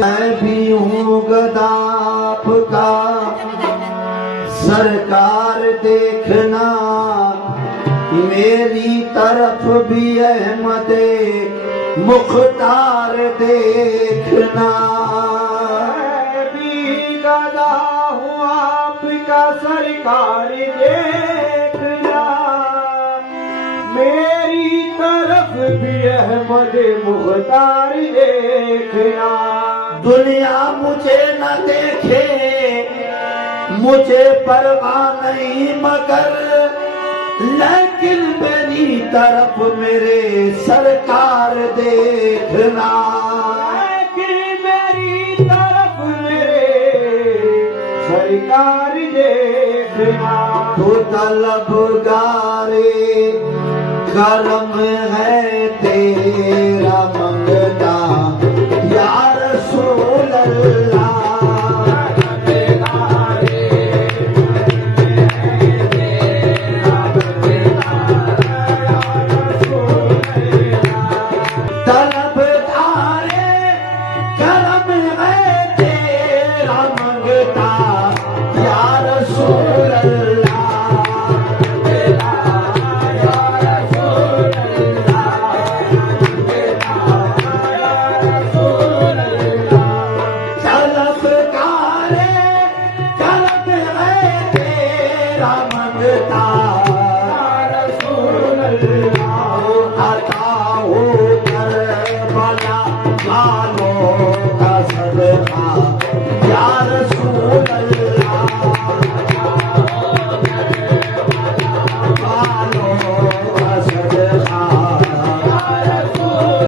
میں بھی ہوں گدا آپ کا سرکار دیکھنا میری طرف بھی احمد مختار دیکھنا میں بھی گدا ہوں آپ کا سرکار دیکھنا میری طرف بھی احمد مختار دیکھنا دنیا مجھے نہ دیکھے مجھے پرواہ نہیں مگر لیکن میری طرف میرے سرکار دیکھنا لیکن میری طرف میرے سرکار دیکھنا تو طلبگارے کرم ہے